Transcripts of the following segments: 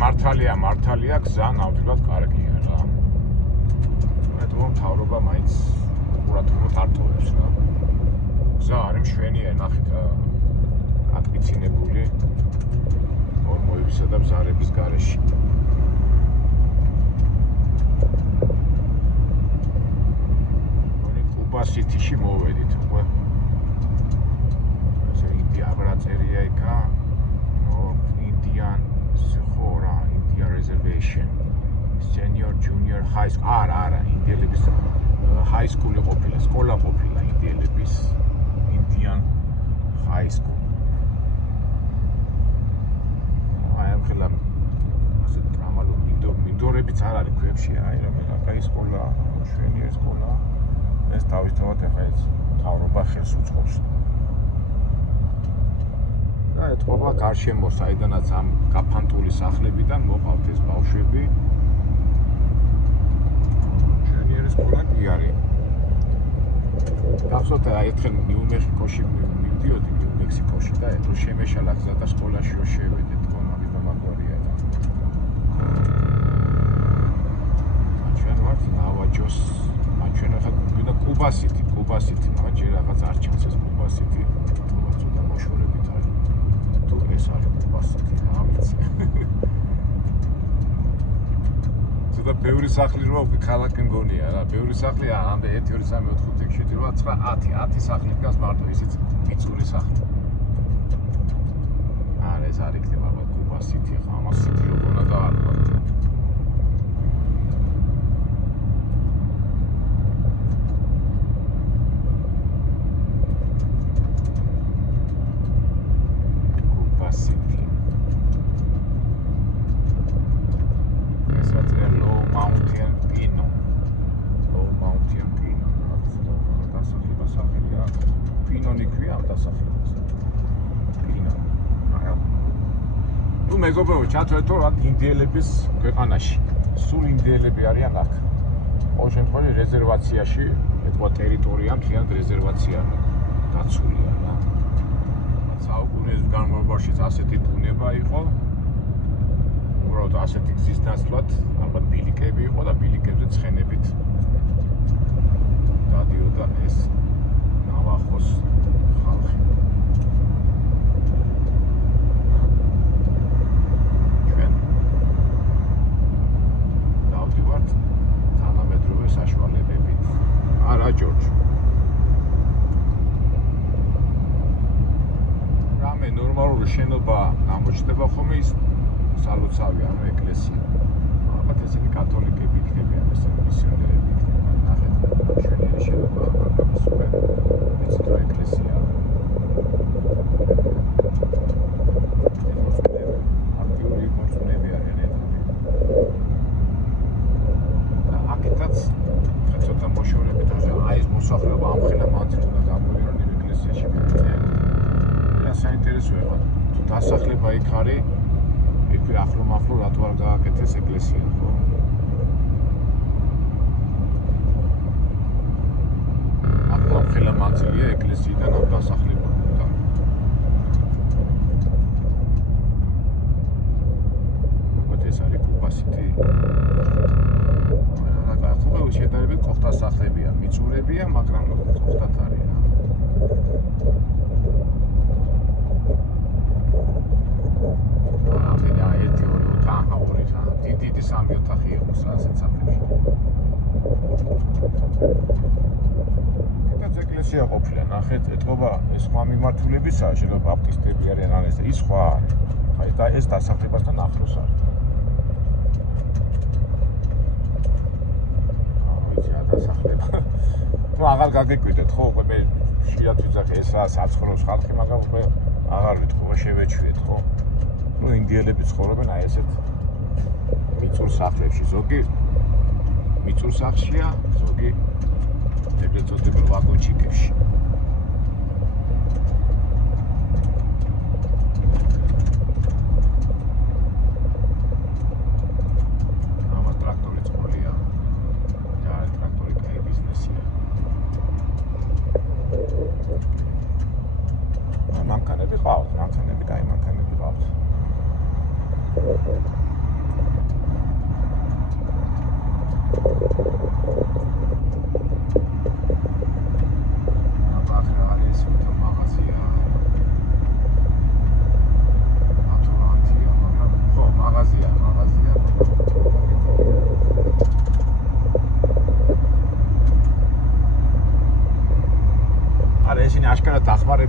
მართალია გზა ნამდვილად კარგია რა. მეტყვი მთავრობა მაინც ყურადღება არტოვებს რა. გზა არის მშვენიერი, ნახეთ რა. კატკიცინებული ორმოებისა და ბზარების გარეშე. კუბა სიტიში მოვედით უკვე. ესე იგი აბრაწერია იქა Indian reservation senior junior high school არა ინდიელების high school ყოფილა სკოლა ყოფილა ინდიელების Indian high school აი ამ ხელა ასე დრამალო მინდორებიც არ არის ქვებში აი რა სკოლა შვენიერი სკოლა ეს თავისთავად ახლა ეს მთავრობა ხელს უწყობს და ეთყობა გარშემო საიდანაც ამ გაფანტული სახლებიდან მოყავთ ეს ბავშვები. შვენიერი სკოლა კი არის. გახსოვთ ერთხელ ნიუ-მექსიკოში მივდიოდი ნიუ-მექსიკოში და რო შემეშალა გზა და სკოლაში რო შევედი თქო მაგის მომაგვარია და ჩვენ ვართ ნავაჯოს ჩვენ ახლა გვინდა კუბასიტი მაგრამ ჯერ რაღაც არ ჩანს ეს კუბასიტი ცოტა მოშორებით არის ეს არის კუბასიტი რა ვიცი ცოტა ბევრი სახლი რო ქალაქი მგონია რა ბევრი სახლი ამდე 1 2 3 4 5 6 7 8 10 სახლი დგას მარტო ისიც მიწური სახლი არა ეს არ იქნება კუბასიტი ხა ამას სიტი როგორ დაარქვათ მეგობრებო ჩათვლეთო რა ინდიელების ქვეყანაში სულ ინდიელები არიან აქ ყოველ შემთხვევაში რეზერვაციაში ეთქვა ტერიტორია მთლიანად რეზერვაცია დაცულია რა საუკუნეების განმავლობაში ასეთი ბუნება იყო უბრალოდ ასეთი გზის ნაცვლად ალბათ ბილიკები იყო და ბილიკებზე ცხენებით დადიოდა ეს ნავახოს ხალხი საშუალებებით. არა ჯორჯ. რამე ნორმალური შენობა გამოჩნდება ხოლმე ის სალოცავი ანუ ეკლესია. ალბათ ესენი კათოლიკები იქნებიან, ესენი მისიონერები იქნებიან. ნახეთ, შვენიერი შენობა, მაგრამ სულ ვიცით რა ეკლესია. აქტიური მოწმეები არიან ერთად. ცოტა მოშორებით აი ეს მოსახლეობა ამ ხელა მანძილ უნდა გამოიყენონ ეკლესიაში მეთქე. რა საინტერესოა ხო? თუ დასახლება იქ არის, იქვე ახლო რატო არ გააკეთეს ეკლესია, ხო? ამ ხელა მანძილია ეკლესიიდან ამ დასახლებიდან. მოკლედ ეს არის კუბასიტი. შედარებით კოხტა სახლებია, მიწურებია, მაგრამ კოხტათ არის რა. აბა ერთი ორი ოთახი რა. დიდი სამი ოთახი იყო ასეთ სახლებში. კიდევ ეკლესია ყოფილა, ნახეთ, ეთყობა ეს სხვა მიმართულებისაა, შეიძლება ბაპტისტები არიან ან ეს სხვა არის. აი და ეს დასახლებასთან ახლოს არის. ნუ აღარ გაგიკვირდეთ ხო უკვე მე შეიძლება ვიძახე ეს რა საცხოვროს ხალხი მაგრამ უკვე აღარ ვიტყვი შევეჩვიეთ ხო ნუ ინდიელები ცხოვრობენ აი ესეთ მიწურ სახლებში ზოგი მიწურ სახლშია ზოგი ეგრეთ წოდებულ ვაგონჩიკებში მანქანები ყავთ, კაი მანქანები ყავთ.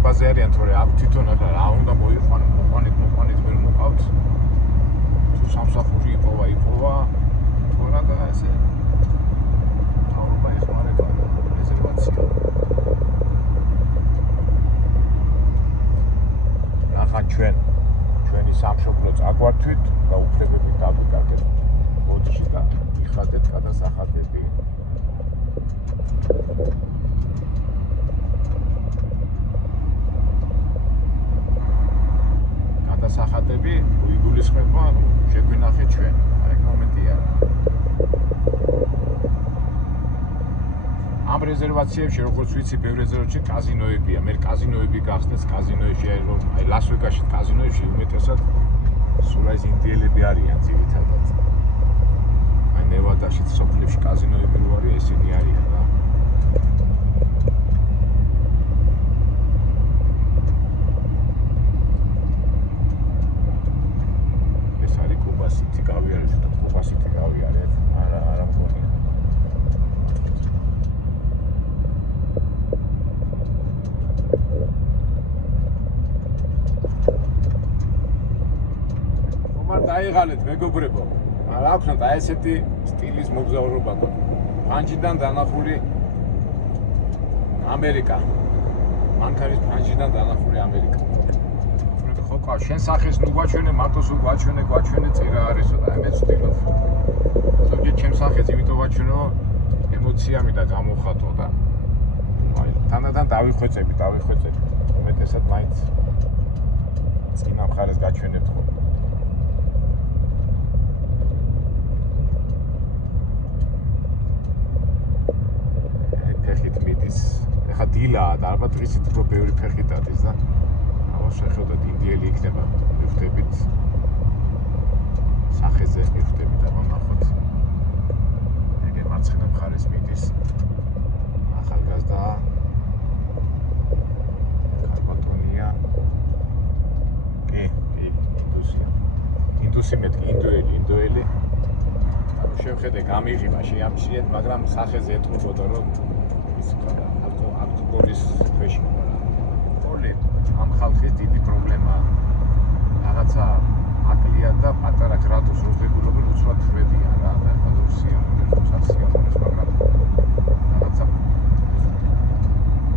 გზებაზე არიან, თორე აქ თვითონ ახლა რა უნდა მოიყვანო, მოყვანით ვერ მოყავთ. თუ სამსახური იპოვა, თორა და ესე თავობა ეხმარება რეზერვაცია. ახლა ჩვენი სამშობლო წაგვართვით და უფლებები დავიკარგეთ ბოდში და იხადეთ გადასახადები. გადასახადები იგულისხმება შეგვინახეთ ჩვენ. აი მომენტია. ამ რეზერვაციებში როგორც ვიცი, ბევრ რეზერვაციებში კაზინოებია. მე კაზინოები გახსნეს კაზინოებში, აი ლას-ვეგასში კაზინოებში უმეტესად სულ ეს ინდიელები არიან ძირითადად. აი ნევადაში სოფლებში კაზინოები რო არის, ესენი არიან რა. ეს არის კუბასიტი გავიარეთ და კუბასიტი გავიარეთ. არა მგონია. დაიღალეთ მეგობრებო. რა აქვს და ესეთი სტილის მოგზაურობა გქონდა. ფანჯიდან დანახული ამერიკა. მანქანის ფანჯიდან დანახული ამერიკა. ხო, ყა, შენ სახეს ნუ გვაჩვენე, მარტო სულ გვაჩვენე წირა არისო და მე ვცდილობ. ზოგიერთ ჩემ სახეს იმიტომ ვაჩვენო, ემოციამი და გამოხატო და აი, თანდათან დავიხვეწები. უმეტესად მაინც წინა მხარეს გაჩვენებთ ხოლმე. ფეხით მიდის. ეხა დილაა და ალბათ ისიც უფრო ბევრი ფეხით დადის და აბა შეხედოთ ინდიელი იქნება. მივხვდებით სახეზე მივხვდებით აბა ნახოთ. ეგე მარცხენა მხარეს მიდის. ახალგაზრდა კარპატონია. ინდუსი მეტი ინდოელი. შევხედე გამიღიმა შეამჩნიეთ, მაგრამ სახეზე ეთყობოდა რომ ალკოჰოლის ქვეშ იყო რა. ხოლე ამ ხალხის დიდი პრობლემა რაღაცა აკლია და პატარა გრადუს როღებულობენ უცბად ხვედიან რა. და ხალხსიამოვნებს, მაგრამ რაღაცა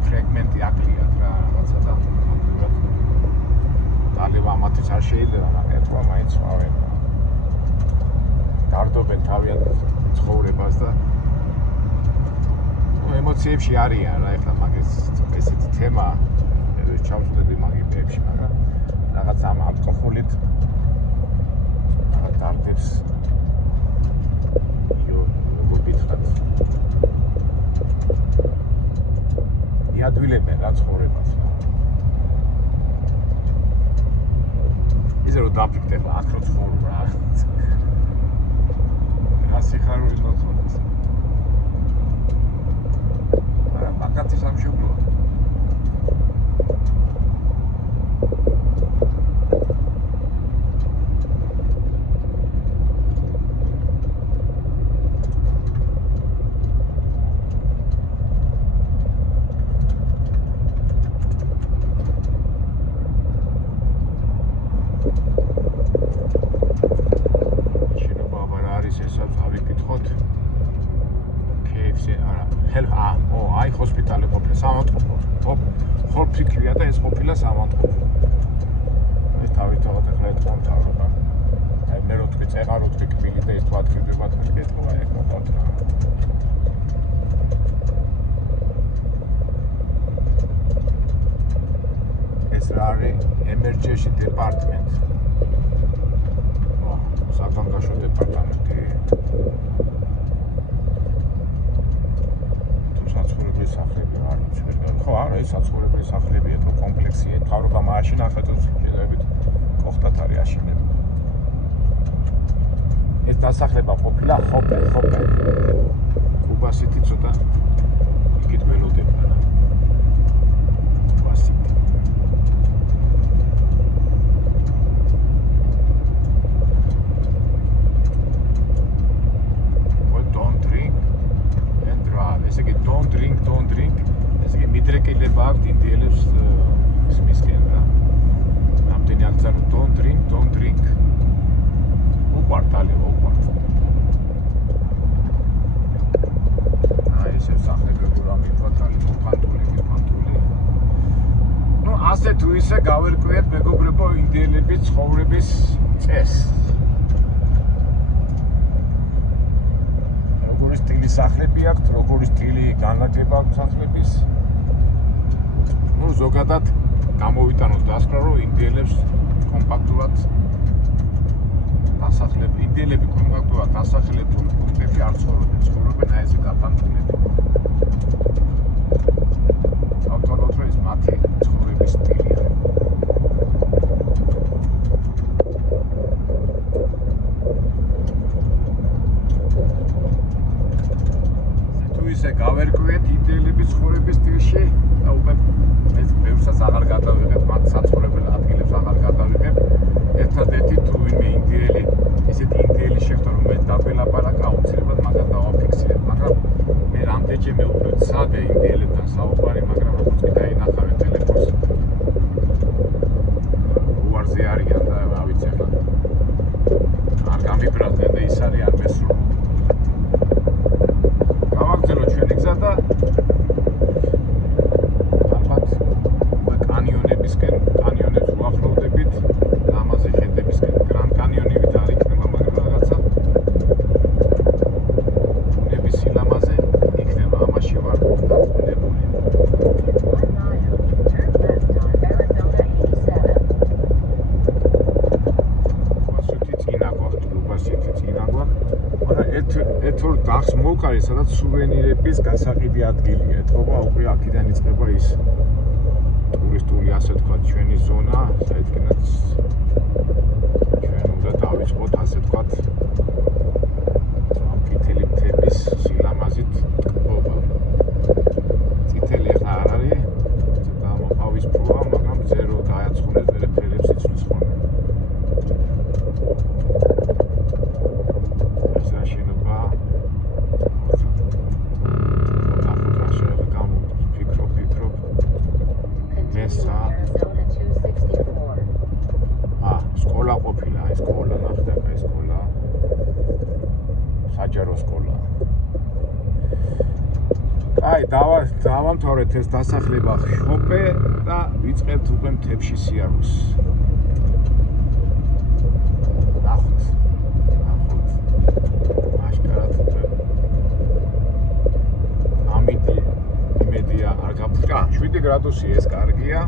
ფრეგმენტი აკლია რა რაღაცა და ამგვარად დალევა მათთვის არ შეიძლება, მაგრამ ეთქვა მაინც ხვავენ. დარდობენ თავიანთ ცხოვრებას და ემოციებში არიან რა. ეხლა მაგის ესეთი თემა მე ჩავწვდები მაგებებში, მაგრამ რაღაც ამ ალკოჰოლით რაღაც დარდებს როგორ გითხრათ, იადვილებენ რა ცხოვრებას რა. ისე რომ დაფიქრდე ახლა აქ რო ცხოვრობ რა. რა სიხარული მოწონს. მაგათი სამშობლოა. შენობა აბარ არის ესაც ავიკითხოთ. აი ჰოსპიტალი ყოფილა სამავთყოფო. ხორფიქრია და ეს ყოფილა სამავთყოფო. ეს თავითავად ახლა ეთქვა მთავრობა. აი მე რო თქვი წეღარ რო თქვი კბილი და ეს თვათქებება ეთქვა ეგ მოყავთ რა. ეს რა არის emergency department. საგანგაშო დეპარტამენტი. სახლები არ ვიცი. ხო, არა, ეს საცხოვრებელი სახლებია, თო კომპლექსია. მთავრობა მაშინ ახლა შეიძლება კოხტათ არის აშენებული. ეს დასახლება ყოფილა ხოპე. კუბასიტი ცოტა იქით ველოდება რა. კუბასიტი. ესე იგი don't drink ესე იგი მიდრეკილება აქვს ინდიელებს გავერკვიეთ მეგობრებო ინდიელების ცხოვრების წესს. როგორი სტილი სახლები აქვთ, როგორი სტილი განლაგება აქვთ სახლების. ზოგადად გამოვიტანოთ დასკვნა, რომ ინდიელებს კომპაქტურად დასახლებული ინდიელები კომპაქტურად დასახლებულ პუნქტებში არ ცხოვრობენ, ცხოვრობენ აი ესე გაბანტულები. ავტოროთ რომ ეს მათი ცხოვრების სტილია. თუ ისე გავერკვიეთ ინდიელების ცხოვრების სტილში და უკვე ეს ბევრსაც აღარ გადავიღებ, მათ საცხოვრებელ ადგილებს აღარ გადავიღებ. ერთადერთი თუ ვინმე ინდიელი, ისეთი ინდიელი შეხვდა, რომელიც დაგველაპარაკა, აუცილებლად მაგას დავაფიქსირებ, მაგრამ მე რამდენჯერმე უკვე ვცადე ინდიელებთან საუბარი, მაგრამ როგორც კი დაინახავენ ტელეფონს, უარზე არიან და რა ვიცი ახლა. არ გამიბრალდნენ და ის არის არ მესროლ. გავაგრძელოთ ჩვენი გზა და კანიონებს ვუახლოვდებით, ამაზე ხედებისკენ გრან კანიონივით არ იქნება, მაგრამ რაღაცა ნების სილამაზე იქნება, ამაში ვარ დაწყვილებული. ერთ-ერთ დახს მოვკარი, სადაც სუვენირების გასაყიდი ადგილია. ეთქობა უკვე აქედან იწყება ის ტურისტული, ასე თქვა, ჩვენი ზონა, საიდანაც ჩვენ უნდა დავიწყოთ, ასე თქვა, წითელი მთების სილამაზით ტკბობა. წითელი ახლა არ არის, ცოტა მოყავისფროა, მაგრამ ზერო გააცხონეს, მერე ფერებს იცვლის ხოლმე. ეს რა შენობა? სკოლა ყოფილა, ეს სკოლა ნახდა, ეს სკოლა საჯარო სკოლა. აი, დავამთავრეთ ეს დასახლება შოპე და ვიწყებთ უკვე მთებში სიარულს. ნახოთ. აშკარად უკვე იმედია არ გაფრთხა. 7 გრადუსი ეს კარგია.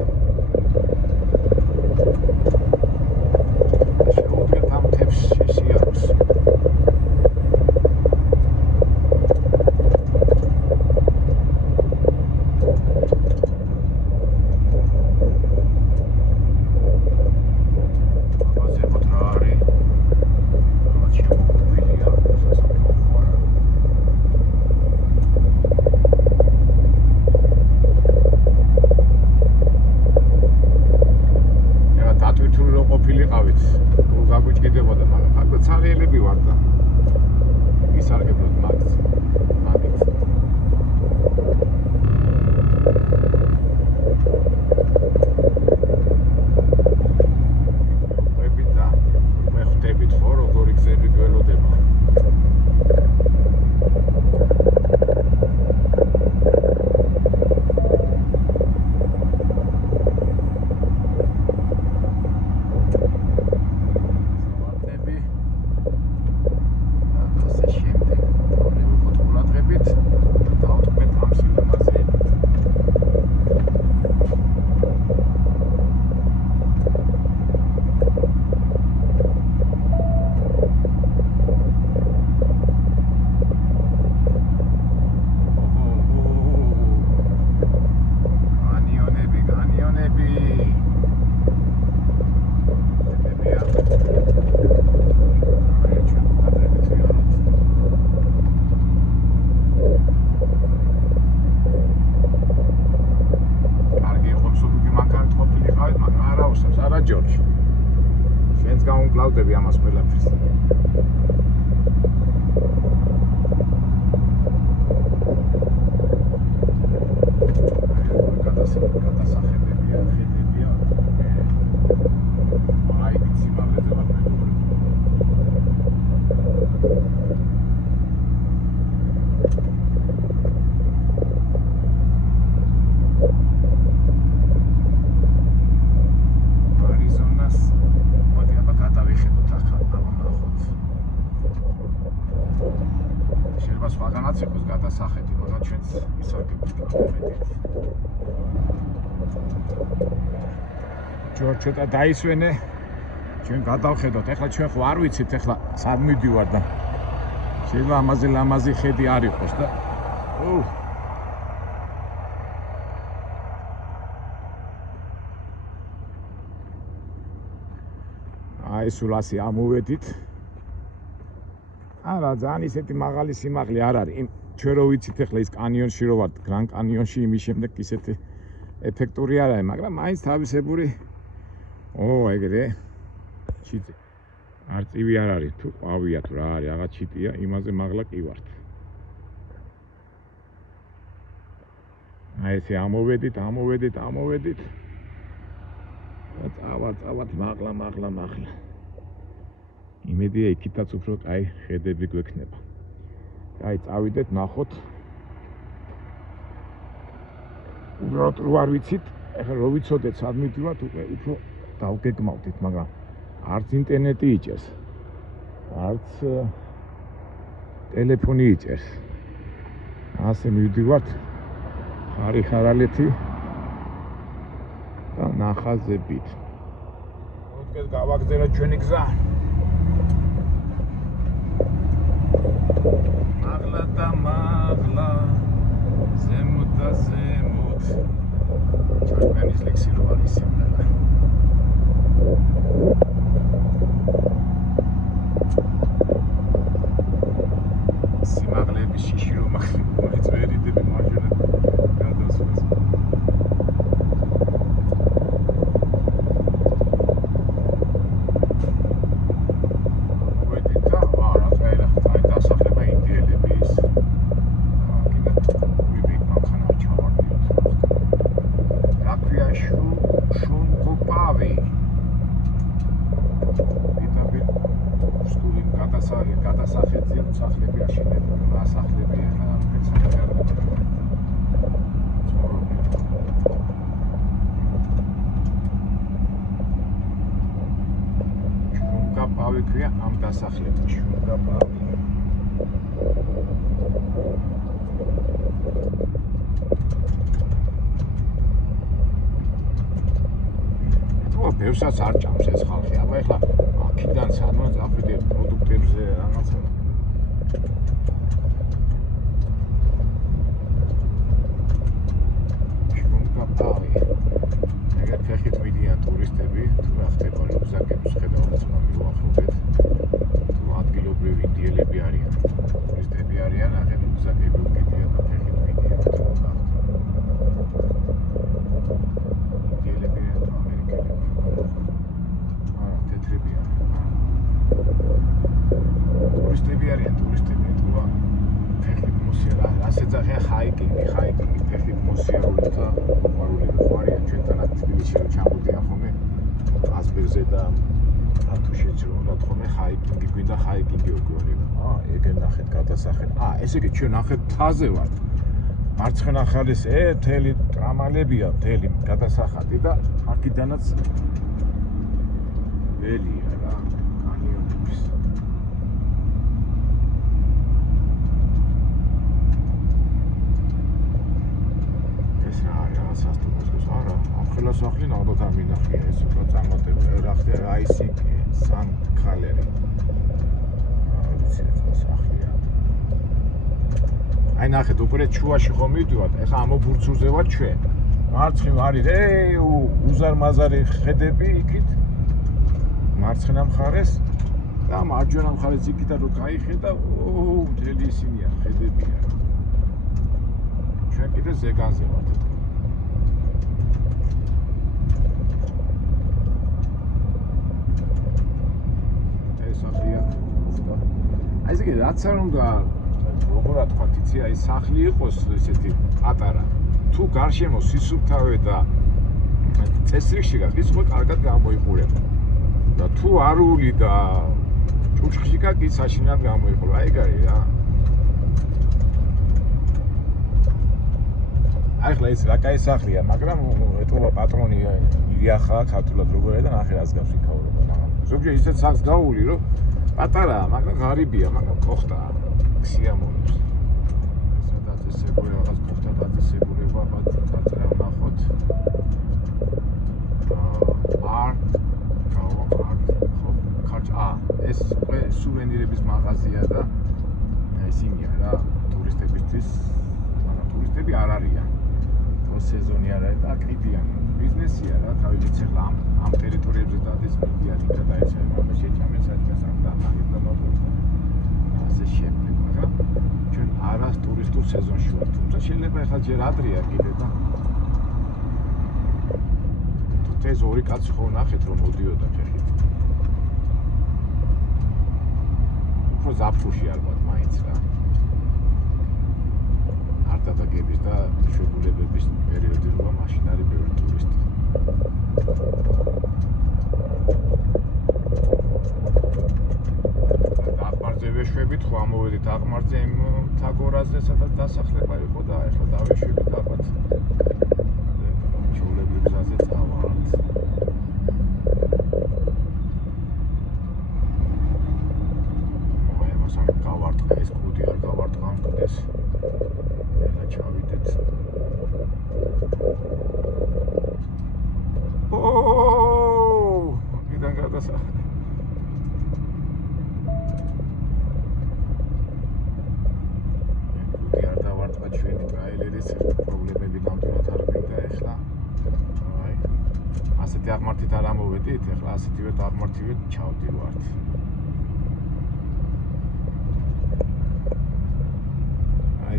გავუმკლავდები ამას ყველაფერს. გადასახედებია, ხედებია. აი, ვიცი, მაგაზე ვარ მეგობრებო. შეიძლება სხვაგანაც იყოს გადასახედი, მაგრამ ჩვენც ისარგებლეთ გამომედით. ცოტა დაისვენე. ჩვენ გადავხედოთ. ეხლა ჩვენ ხო არ ვიცით ეხლა სად მივდივარ და შეიძლება ამაზე ლამაზი ხედი არ იყოს და აი სულ ასე ამოვედით. არა ძალიან ისეთი მაღალი სიმაღლე არ არის. ჩვენ რო ვიცით ეხლა ის კანიონში რო ვართ, გრან კანიონში, იმის შემდეგ ისეთი ეფექტური არ არის, მაგრამ მაინც თავისებური ეგრე ჩიტი. არწივი არ არის, თუ ყვავია თუ რა არის, რაღაც ჩიტია, იმაზე მაღლა კი ვართ. აი ესე ამოვედით. და წავად მაღლა. იმედია იქითაც უფრო კაი ხედები გვექნება. აი წავიდეთ, ნახოთ. უბრალოდ რო არ ვიცით, ეხლა რო ვიცოდეთ სად მივდივართ, უფრო დავგეგმავდით, მაგრამ არც ინტერნეტი იჭერს, არც ტელეფონი იჭერს. ასე მივდივართ ხარალეთი და ნახაზებით. ოდღეს გავაგზავნოთ ჩვენი გზა. მაღლა, ზემოთ და ზემოთ. ჩვენი ლექსი რო არის სიმღერა. სიმაღლეების შიში რომ მოიწვერიდები მარჯვენა გადასვლას. გადასახედზეა სახლები აშენებული, რა სახლები ახლა ფესახები არ არის. შუნგაპავი ქვია ამ დასახლებას, შუნგაპავი. ბევრსაც არ ჭამს ეს ხალხი, აბა ეხლა აქედან სანამ წავიდე პროდუქტებზე რაღაცა. შუნგაპავი. ეგრე ფეხით მიდიან ტურისტები, თუ რა ხდება რუგზაკებს ხედავთ, მივახურეთ. თუ ადგილობრივი ინდიელები არიან, ტურისტები არიან, ახლა რუგზაკები უკიდიან და ფეხით მიდიან. ტურისტები არიან, თუა ფეხით მოსიარა, ასე ძახიან ჰაიკინგი, ფეხით მოსიარული და მოყვარული ხარია ჩვენთანაც თბილისში რომ ჩამოდიან ხოლმე აზბერზე და ათუშეთში რომ ხომ ჰაიკინგი გვინდა, ჰაიკინგი ოგვარი. ეგ ნახეთ გადასახედ. ესე იგი ჩვენ ნახეთ მთაზე ვართ. მარცხენა ხალის მთელი ტრამალებია, მთელი გადასახადი და აქედანაც ველია რა, კანიონების. ეს რა არის სასტუმროს არა, ამ ხელოსახლი ნამდვილად არ მინახია ეს უფრო წარმატებული რა ხდება რაისიკი, სან ქალერი. სახლია. აი ნახეთ, უკვე ჩუაში ხომ მივდივართ, ეხლა ამ ბურცულზე ვარ ჩვენ. მარცხნივ არის უზარმაზარი ხედები იქით. მარცხენა მხარეს და მარჯვენა მხარეს იქიდან რო გაიხედა, მთელი ისინია ხედებია. ჩვენ კიდე ზეგანზე ვართ. ეს სახლია. აი ესე იგი რაც არ უნდა როგორ თქვა, იცი, აი სახლი იყოს ესეთი პატარა. თუ გარშემო სისუფთავე და წესრიგში გადის, ხო კარგად გამოიყურება. და თუ არული და ჭუჭხში კი საშინად გამოიყურება. აი ეგ არის რა. აი ხლა ეს რა кай სახლია, მაგრამ ეტყობა პატრონი ირიახა ქართულად როგორია და ნახე რას გავს იქაურება, მაგრამ ზოგჯერ ისეთ სახლს გავული, რომ პატარაა, მაგრამ ღარიბია, მაგრამ კოხტაა, სიამოვნებს. დაწესებული რაღაც ფუხთა დაწესებულება დაწერა ვნახოთ. ეს უკვე სუვენირების მაღაზია და ისინია რა ტურისტებისთვის, მაგრამ ტურისტები არ არიან. თო სეზონი არ არის და აკრიტიან ბიზნესია რა, თავიდანვე ახლა ამ ტერიტორიებზე დადის მიდიან იქ და ეს ამ შეჭამენ საჭმელს ამ და ამით და მოგვიდა. ასე შემდეგ, მაგრამ ჩვენ არას ტურისტულ სეზონში ვართ. თუმცა შეიძლება ახლა ჯერ ადრეა კიდე და ეს ორი კაცი ხო ნახეთ რომ მოდიოდა ფეხით. უფრო ზაფხულში ალბათ მაინც რა. არ დადაგების და შეგულებების პერიოდი როა მაშინ არის ბევრი ტურისტი. დაღმართზე ვეშვებით, ხო ამოვედით დაღმართზე იმ თაგორაზე, სადაც დასახლება იყო და ახლა დავეშვებით ალბათ. ჩაულებრივ გზაზე წავალთ. ეს კუდი არ გავარტყა ამ კუდეს. და ჩავიდეთ. კიდე გადასა. კუდი არ დავარტყა ჩვენი ტრაილერის პრობლემები ნამდვილად არ გვინდა ახლა. აი. ასეთი აღმართით არ ამოვედით, ახლა ასეთივე აღმართივე ჩავდივართ.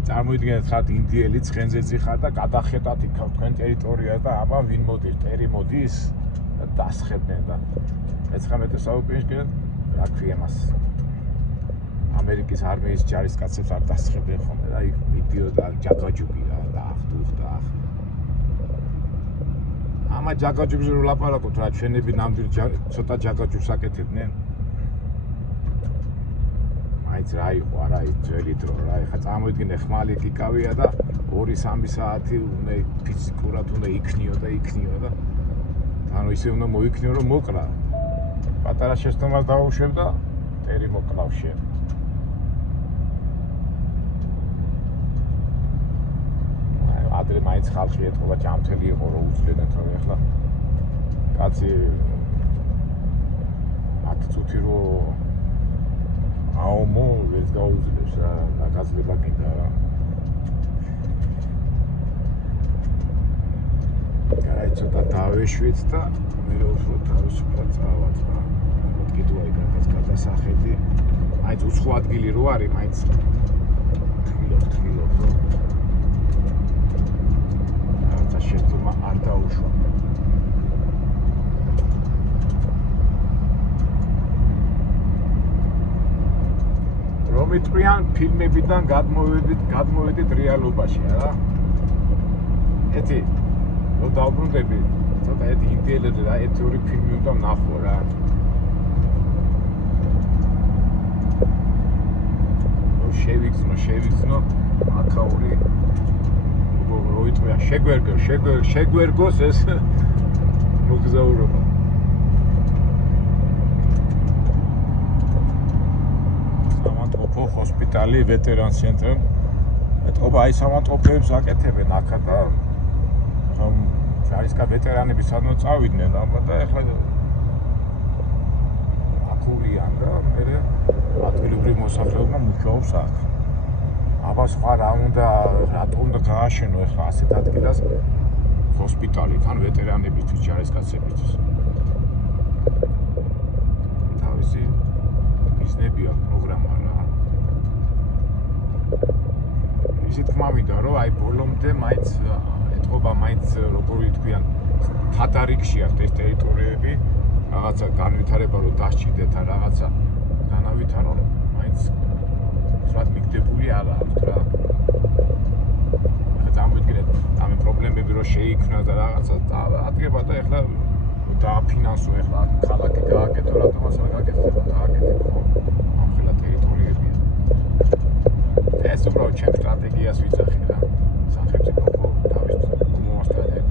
წარმოიდგინეთ ხართ ინდიელი ცხენზე ხარ და გადახედათ იქ თქვენ ტერიტორია და აბა ვინ მოდის, ტერი მოდის და დასხებდნენ და 19 საუკუნეში რა ქვია მას ამერიკის არმიის ჯარისკაცებს არ დასხებდნენ ხოლმე და მიდიოდა ჯაგაჯუგი და ახტუხდა ამა ჯაგაჯუგზე რო ლაპარაკობთ რა ჩვენები ნამდვილ ცოტა ჯაგაჯუგს აკეთებდნენ აიც რა იყო არა ის ძველი დრო რა ეხა წარმოიდგინე ხმალი კიკავია და 2-3 საათი უნდა ფიზიკურად უნდა იქნიო და ანუ ისე უნდა მოიქნიო რომ მოკრა პატარა შეცდომას დაუშვებ და ტერი მოკლავ შენ ადრე მაინც ხალხი ეთქობა ჯამთელი იყო რომ უძლედეთ რომ ეხლა კაცი 10 წუთი რო აუმო ვერც გაუძლებს რა გაზლება კიდე რა აი ცოტა დავეშვით და მე უფრო თავისუფლად წავალთ რა კიდევ აი რაღაც გადასახედი აი უცხო ადგილი რო არის მაინც თბილობ რაღაცა შეცდომა არ დაუშვა რომ იტყვიან ფილმებიდან გადმოვედით რეალობაში რა ეთი რო დავბრუნდები ცოტა ეთი ინდიელებზე რა ერთი-ორი ფილმი უნდა ვნახო რა რო შევიგზნო აკაური რო იტყვიან შეგვერგოს ეს მოგზაურობა ჰოსპიტალი ვეტერან ცენტრი ეთყობა აი სამანტოფეებს აკეთებენ აქა და ჯარისკა ვეტერანები სადმო წავიდნენ აბა და ეხლა აკურიან და მე ადგილობრივ მოსახლეობა მუშაობს აქ აბა სხვა რა უნდა რატომ უნდა გააშენო ეხლა ასეთ ადგილას ჰოსპიტალი თან ვეტერანებისთვის ჯარისკაცებისთვის თავისი ბიზნესია პროგრამა რა ისე თქმა მინდა რომ აი ბოლომდე მაინც ეთყობა მაინც როგორ ითქვიან თადარიგში აქვს ეს ტერიტორიები რაღაცა განვითარება რომ დასჭიდეთ ან რაღაცა განავითარო მაინც სწრაფ მიგდებული არ აქვს რა ახლა წარმოიდგინეთ ამ პრობლემები რომ შეიქმნა და რაღაცა ადგება და ეხლა დააფინანსო ეხლა ქალაქი გააკეთო რატომაც არ გააკეთება დააკეთებ ხო ამ ხელა ტერიტორიებია ეს უბრალოდ ჩემ სტრატეგიას ვიცახი რა სახელმწიფო თავის მომასწრებელი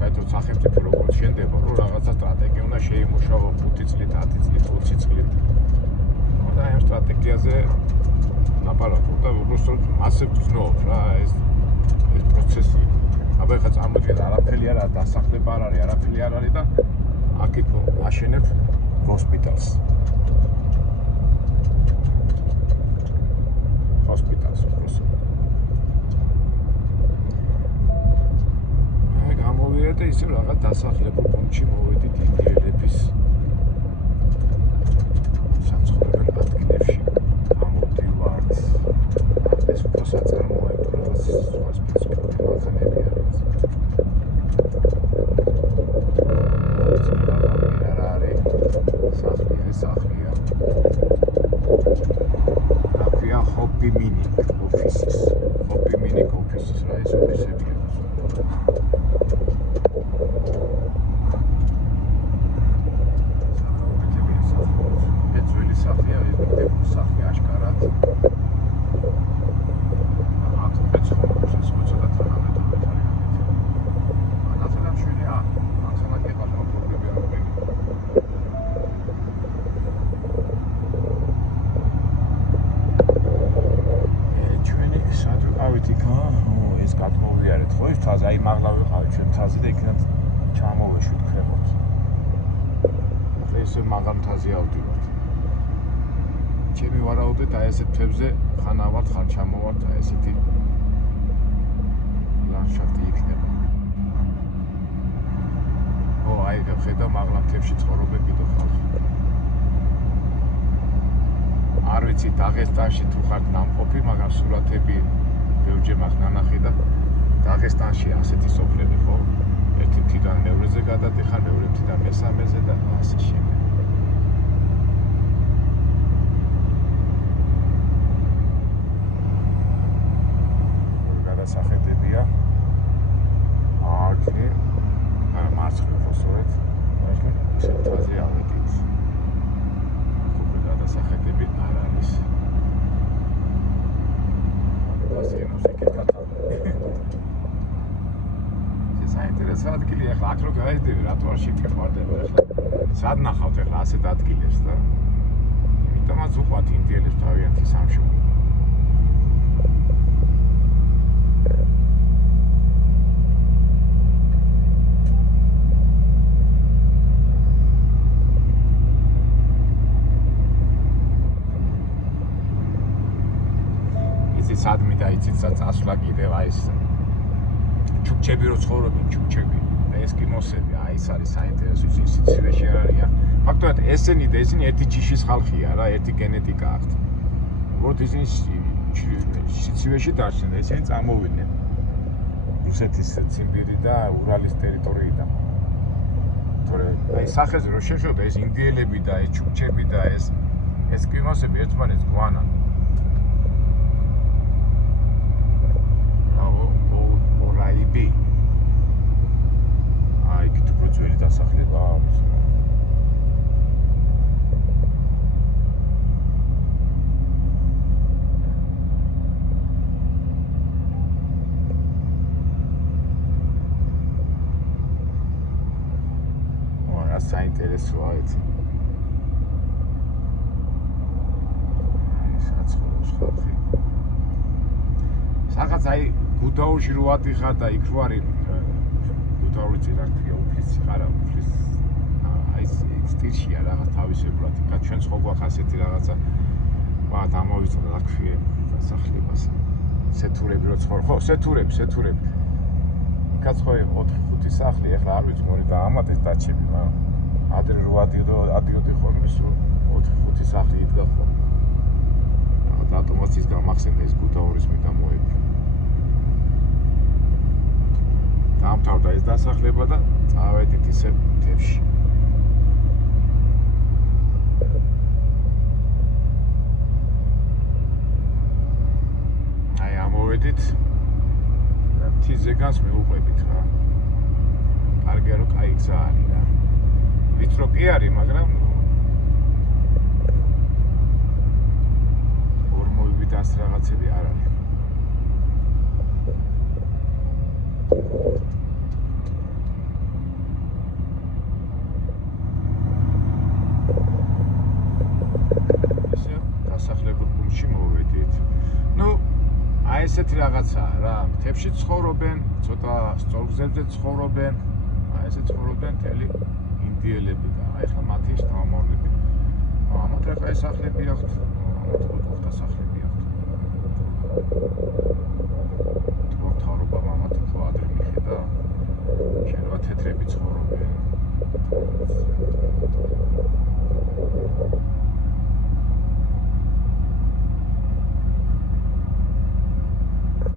საერთოდ სახელმწიფო როგორც შენდება რომ რაღაცა სტრატეგია უნდა შეიმუშაო 5 წლით 10 წლით 20 წლით და ამ სტრატეგიაზე ლაპარაკობ და უბრალოდ მასებ ვცნობ რა ეს პროცესი. აბა ხა წამოდგენ არაფერი არა დასახლება არ არის, არაფერი არ არის და აქეთ აშენებ ჰოსპიტალს. ჰოსპიტალს უბრალოდ. აი გამოვიდეთ და ისე რაღაც დასახლებულ პუნქტში მოვედით ინდიელების საცხოვრებელ ადგილებში. ამოვდივართ. ეს უფრო საწარმოებო რაღაც სხვა სპეციფიკური მანქანები არის. სახლია. აქვეა ჰობი მინიკ ოფისის. ჰობი მინიკ ოფისის რა ეს ოფისებია. ეძველი სახლია, ეს მიტექნიკურ სახლი აშკარად. აქ მეცხოვრებს ეს ცოტა თანამედროვე არის. ანაცადა მშვენია. მანქანაკი ყავს პრობლემები არ აქვს. ეს გადმოვიარეთ ხო ის თაზე აი მაღლა ვიყავით ჩვენ თაზე და იქიდან ჩამოვეშვით ქვემოთ. ეს მაღალ თაზე ავდივართ. ჩემი ვარაუდეთ აი ესეთ თებზე ხან ავართ ხან ჩამოვართ აი ესეთი ლანდშაფტი იქნება. აი ხედავ მაღლა თებში ცხოვრობენ კიდევ ხალხი. არ ვიცი დაღესტანში თუ ხართ ნამყოფი, მაგრამ სურათები ბევრჯერ მაქვს ნანახი და დაღესტანში ასეთი სოფლები ხო? ერთი თიდან მევრეზე გადადიხარ, მეორე თიდან მესამეზე და ასე შემდეგ. გადასახედებია. აქე მარცხნივ ხოსორეთ. ისე თაზე ავედით. უკვე გადასახედები არ არის. საინტერესო ადგილი ახლა აქ რო გაიძირი რატო არ შეგეყვარდება ახლა სად ნახავთ ახლა ასეთ ადგილებს და იმიტომაც უყვათ ინდიელებს თავიანთი სამშობლო სადმი დაიცით წასვლა კიდევ აი ეს ჩუქჩები რო ცხოვრობენ ჩუქჩები და ესკიმოსები აი ეს არის საინტერესო ის სიცივეში არიან ფაქტობრივად ესენი და ესენი ერთი ჯიშის ხალხია რა ერთი გენეტიკა აქვთ უბრალოდ ისინი სიცივეში დარჩნენ და ესენი წამოვიდნენ რუსეთის ციმბირი და ურალის ტერიტორიიდან თორე აი სახეზე რო შეხედოთ ეს ინდიელები და ეს ჩუქჩები და ეს ესკიმოსები ერთმანეთს გვანან რაიბი აი კიდე პროცესი დასახლება აქვს რა საინტერესოა ეს საცხოვრებს ხალხი რაღაც აი გუდაურში რო ადიხარ და იქ რო არის გუდაური წინა ქვია ოფისი ხარა ოფის აი სტილშია რაღაც თავისებურად იქა ჩვენ ხო გვაქვს ასეთი რაღაცა მათ ამოვიწოდა რა ქვია დასახლებას სეთურები რო ცხოვრ ხო სეთურები იქაც ხო 4-5 სახლი ახლა არ ვიცი მორი დაამატეს დაჩები მაგრამ ადრე რო ადიოდი ხოლმე სულ 4-5 სახლი იდგა ხო დატომაც ის გამახსენდა ეს გუდაურის მიდამოები დამთავრდა ეს დასახლება და წავედით ისე თებში. აი ამოვედით მთის ზეგანს მივუყვებით რა. კარგია რომ კაი გზა არის რა. ვიწრო კი არის, მაგრამ ორმოები და ასე რაღაცები არ არის. დასახლებულ პუნქტში მოვედით. ესეთი რაღაცაა რა, მთებში ცხოვრობენ, ცოტა სწორგზებზე ცხოვრობენ, ესე ცხოვრობენ მთელი ინდიელები და ეხლა მათი ეს თავმოყრები. ამათ ეხლა ეს სახლები აქვთ, ამათ ხო სახლები აქვთ.